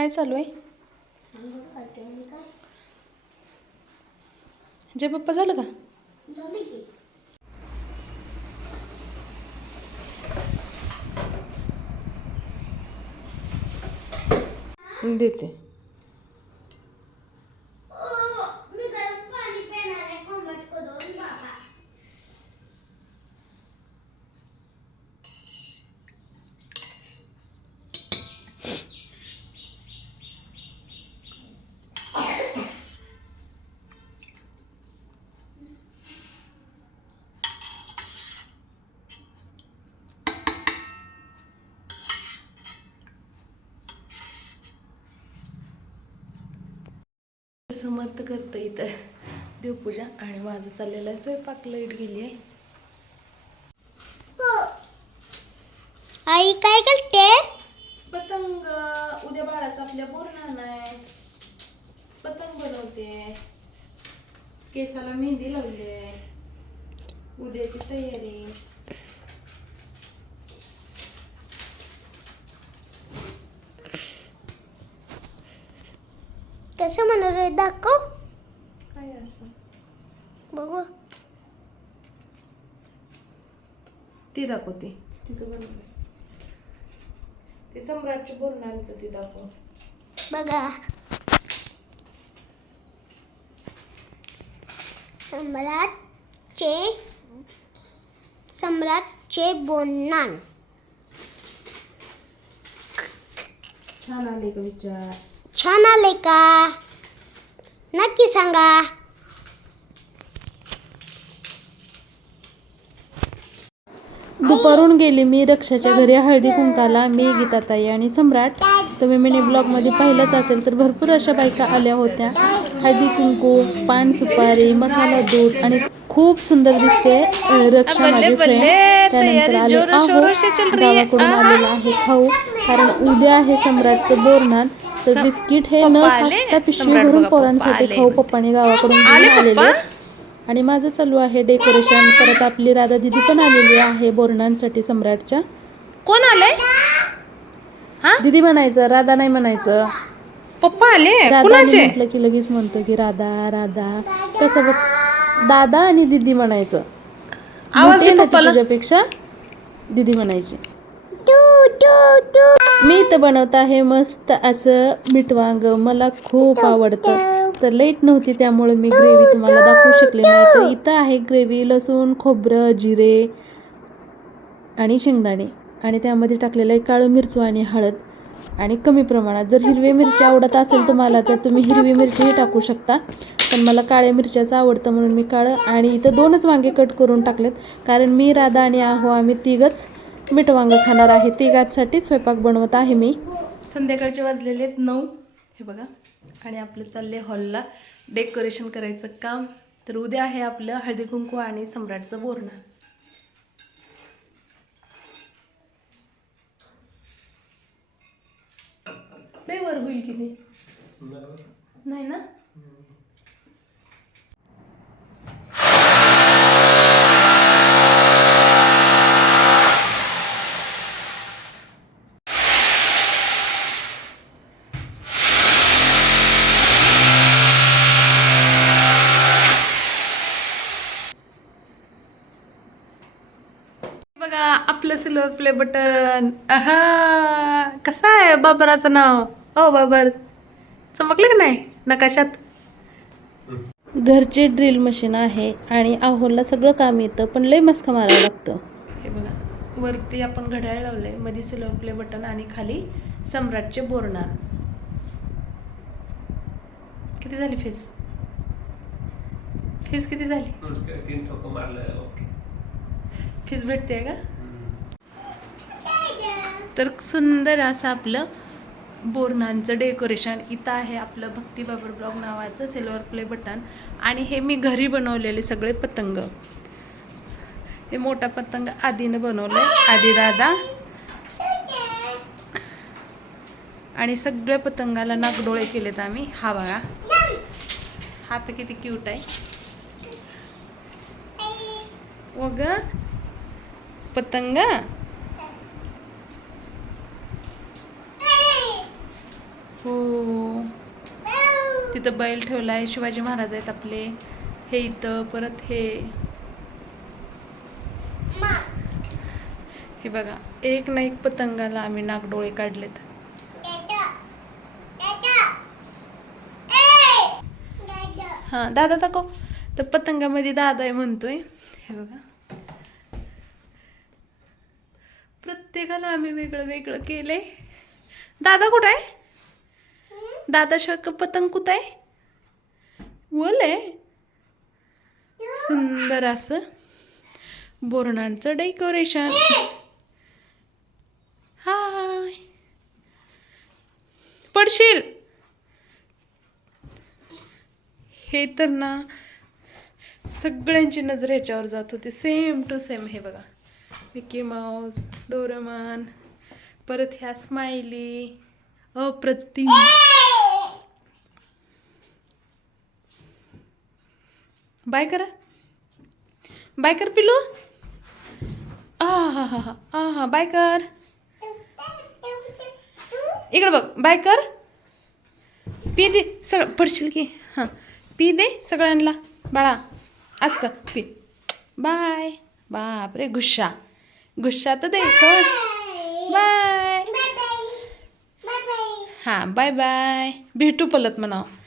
काय चालू आहे जय पप्पा झालं का देते समर्थ करतं इथं. देवपूजा आणि माझं चाललेलं आहे स्वयंपाक लाइट गेली आहे. आई काय करते? पतंग. उद्या बाळाचा आपल्या बोरणार आहे पतंग बनवते. केसाला मेहंदी लावली उद्याची तयारी. कसं म्हणत आहे दाखव. काय असं? बघू. ती दाखवते तिथं बनवलं ते सम्राटच्या बोरणांचं ती दाखव. बघा. सम्राटचे सम्राटचे बोलणार. छान आले का विचार? छान आले का नक्की सांगा दुपारून गेली मी रक्षाच्या घरी हळदी कुंकाला मी गीताताई आणि सम्राट. तुम्ही मिनी ब्लॉगमध्ये पाहिलंच असेल तर भरपूर अशा बायका आल्या होत्या. हळदी कुंकू पान सुपारी मसाला दूध आणि खूप सुंदर दिसते रक्षा माझी फ्रेंड त्यानंतर आले आहो गावाकडून आलेला आहे खाऊ. कारण उद्या आहे सम्राटचं बोरनाथ तर बिस्किट हे न साठता पिशवी भरून पोरांसाठी खाऊ पप्पाने गावाकडून आलेले. आणि माझं चालू आहे डेकोरेशन. परत आपली राधा दिदी पण आलेली आहे बोरणांसाठी सम्राटच्या. कोण आलंय? दिदी म्हणायचं राधा नाही म्हणायचं. पप्पा आले? म्हटलं की लगेच म्हणतो की राधा राधा. कसं दादा आणि दिदी म्हणायचं. आवाज. तुझ्यापेक्षा दिदी म्हणायची. मी इथं बनवत आहे मस्त असं मिठवांग मला खूप आवडतं. तर लेट नव्हती त्यामुळे मी ग्रेव्ही तुम्हाला दाखवू शकले नाही. तर इथं आहे ग्रेव्ही लसूण खोबरं जिरे आणि शेंगदाणे. आणि त्यामध्ये टाकलेलं आहे काळं मिरचू आणि हळद. आणि कमी प्रमाणात जर हिरवी मिरची आवडत असेल तुम्हाला तर तुम्ही हिरवी मिरचीही टाकू शकता. पण मला काळ्या मिरच्याचं आवडतं म्हणून मी काळं आणि इथं दोनच वांगे कट करून टाकलेत. कारण मी राधा आणि आहो आम्ही तिघच मीठ वांग खाणार आहे. तिघांसाठी स्वयंपाक बनवत आहे मी. संध्याकाळचे वाजलेले आहेत नऊ. हे बघा. आणि आपलं चालले हॉलला. डेकोरेशन करायचं काम. तर उद्या आहे आपलं हळदी कुंकू आणि सम्राटचं बोरणं लय वर होईल किती नाही ना? बघा आपलं सिल्वर प्ले बटन आहा कसं आहे बाबराचं नाव? ओ बाबर. चमकलं का नाही नकाशात? घरचे ड्रिल मशीन आहे आणि आहोला सगळं काम येतं पण लय मस्का मारावं लागतं. हे बघा वरती आपण घड्याळ लावलंयमध्ये सिल्वर प्ले बटन आणि खाली सम्राटचे बोरणार. किती झाली फीस फीस किती झाली? तीन ठोकं मारलं ओके. फीस भेटते का? तर सुंदर असं आपलं बोरणांचं डेकोरेशन इथं आहे आपलं भक्ती बाबर ब्लॉग नावाचं सिल्वर प्ले बटन आणि हे मी घरी बनवलेले सगळे पतंग. हे मोठा पतंग आधीनं बनवलंय. आधी दादा. आणि सगळ्या पतंगाला नागडोळे केलेत आम्ही. हा बघा. हा तर किती क्यूट आहे. वग पतंग हो. तिथं बैल ठेवला आहे शिवाजी महाराज आहेत आपले. हे इथं परत हे. हे बघा एक ना एक पतंगाला आम्ही नागडोळे काढलेत. हां दादा दाखव. तर पतंगामध्ये दादा आहे म्हणतोय. हे बघा. प्रत्येकाला आम्ही वेगळं वेगळं केलंय. दादा कुठं आहे? दादा शक पतंग कुठं आहे? वल आहे. सुंदर असं बोरणांचं डेकोरेशन. हाय. पडशील. हे तर ना सगळ्यांची नजर ह्याच्यावर जात होती. सेम टू सेम हे बघा. मिकी माऊस डोरेमॉन परत ह्या स्माइली अप्रतिम. बाय करा. बाय कर पिलू आ हा हा हा आ हा बाय कर. इकडे बघ बाय कर. पी दे सगळं पडशील की. हां पी दे सगळ्यांना. बाळा आज का पी. बाय. बापरे गुस्सा. गुस्सा तर दे बाय. हां बाय बाय. भेटू पलत म्हणावं.